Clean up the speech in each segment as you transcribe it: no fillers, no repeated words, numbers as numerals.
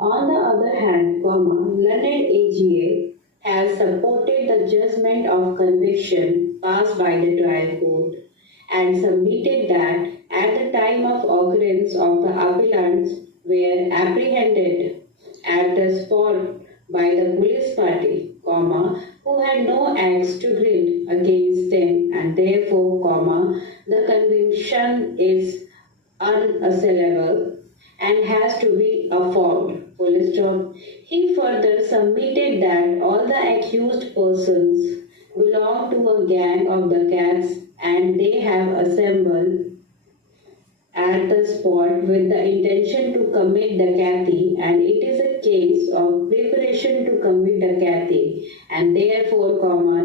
On the other hand, learned AGA has supported the judgment of conviction passed by the trial court and submitted that at the time of occurrence of the appellants were apprehended at the spot by the police party, who had no axe to grind against them, and therefore, the conviction is unassailable and has to be affirmed. Full stop. He further submitted that all the accused persons belong to a gang of the cats and they have assembled at the spot with the intention to commit the Kathy, and it is a case of preparation to commit the Kathy, and therefore,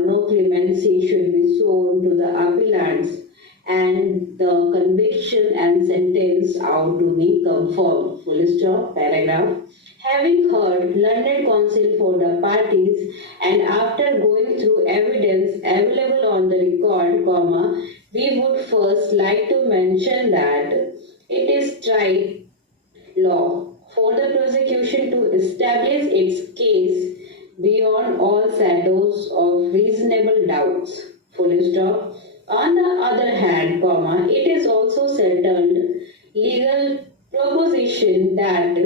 no clemency should be shown to the appellants, and the conviction and sentence are to be confirmed. Full stop. Paragraph. Having heard learned counsel for the parties and after going through evidence available on the record, we would first like to mention that it is trial law for the prosecution to establish its case beyond all shadows of reasonable doubts. Full stop. On the other hand, it is also settled legal proposition that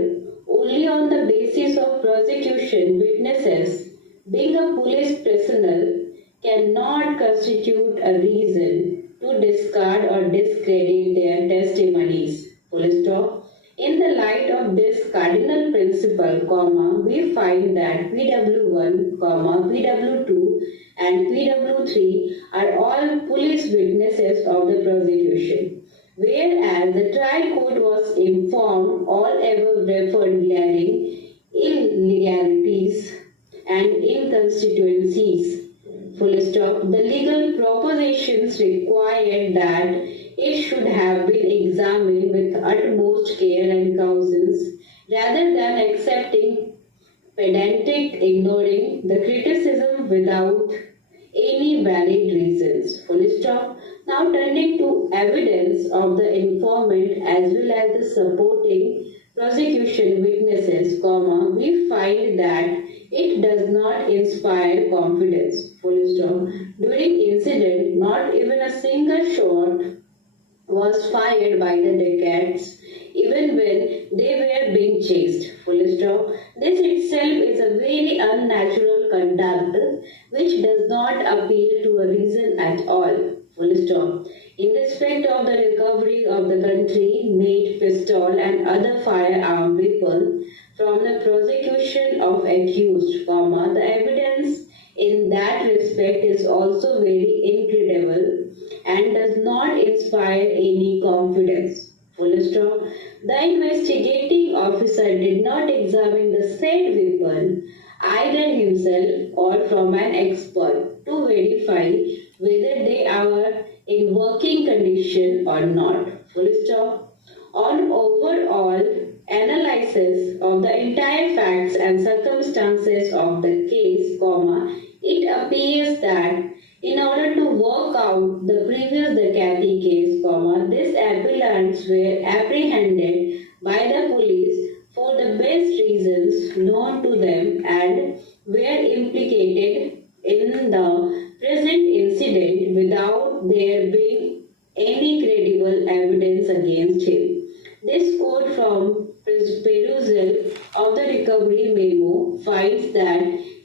only on the basis of prosecution witnesses being a police personnel cannot constitute a reason to discard or discredit their testimonies. Full stop. In the light of this cardinal principle, we find that PW1, PW2 and PW3 are all police witnesses of the prosecution. Whereas the trial court was informed all ever referred glaring illegalities and inconstituencies. Full stop. The legal propositions required that it should have been examined with utmost care and cautions rather than accepting pedantic ignoring the criticism without any valid reasons. Full stop. Now turning to evidence of the informant as well as the supporting prosecution witnesses, we find that it does not inspire confidence. Full stop. During incident, not even a single shot was fired by the dacoits, even when they were being chased. Full stop. This itself is a very unnatural conduct which does not appeal to a reason at all. Full stop. In respect of the recovery of the country-made pistol and other firearm weapon from the prosecution of accused, the evidence in that respect is also very incredible and does not inspire any confidence. Full stop. The investigating officer did not examine the said weapon either himself or from an expert to verify whether they are in working condition or not. Full stop. On overall analysis of the entire facts and circumstances of the case, it appears that in order to work out the previous Dakati case, these appellants were apprehended by the police for the best reasons known to them and were implicated in the present incident without there being any credible evidence against him. This quote from perusal of the recovery memo finds that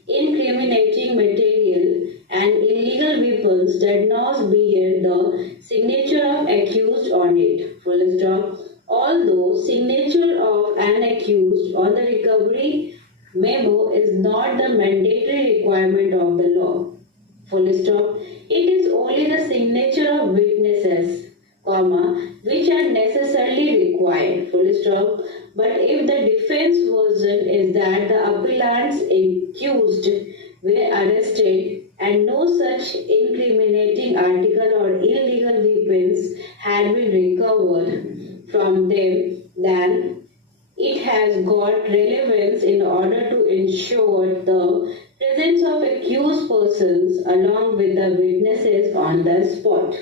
incriminating material and illegal weapons did not bear the signature of accused on it. Full stop. Although signature of an accused on the recovery memo is not the mandatory requirement of the law. Full stop. It is only the signature of witnesses, which are necessarily required. Full stop. But if the defense version is that the appellants accused were arrested and no such incriminating article or illegal weapons had been recovered from them, then it has got relevance in order to ensure the presence of accused persons along with the witnesses on the spot.